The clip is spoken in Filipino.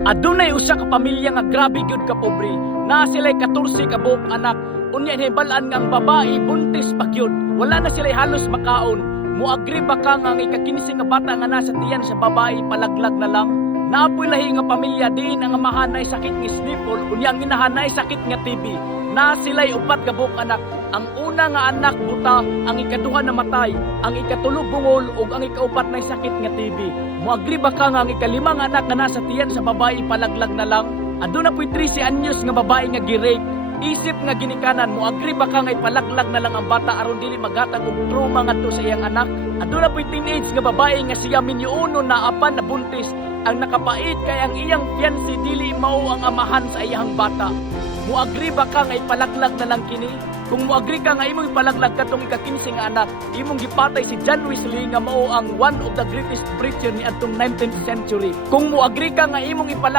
Adunay usa ka pamilya nga grabe gyud ka pobre. Na sila'y 14 ka buok anak. Unya hibalaan nga ang babae buntis pa gyud. Wala na sila'y halos makaon. Muagri ba ka nga ang ika-15 nga bata nga nasa tiyan sa babae palaglag na lang? Naapoy lahi nga pamilya diin ang amahan ay sakit nga snipple, unya ang inahan ay sakit nga TB. Na sila'y upat ka buok anak. Ang una nga anak buta, ang ikaduha namatay, ang ikatulo bungol ug ang ikaupat nay sakit nga TB. Muagri ba ka nga ang ikalima nga anak nga nasa tiyan sa babae palaglag na lang? Aduna po'y 13 anyos nga babae nga gi-rape. Isip nga ginikanan mo, agri ba ka nga ipalaglag na lang ang bata aron dili maghatag og trauma ngadto sa iyang anak? Aduna po'y teenage nga babae nga siya minyuno na apan na buntis. Ang nakapait kay ang iyang fiancé dili mao ang amahan sa iyang bata. Muagri ba ka nga ipalaglag na lang kini? Kung muagri ka nga imong ipalaglag katong ika-15 nga anak, imong gipatay si John Wesley nga mao ang one of the greatest preacher ni atong 19th century. Kung muagri ka nga imong ipalaglag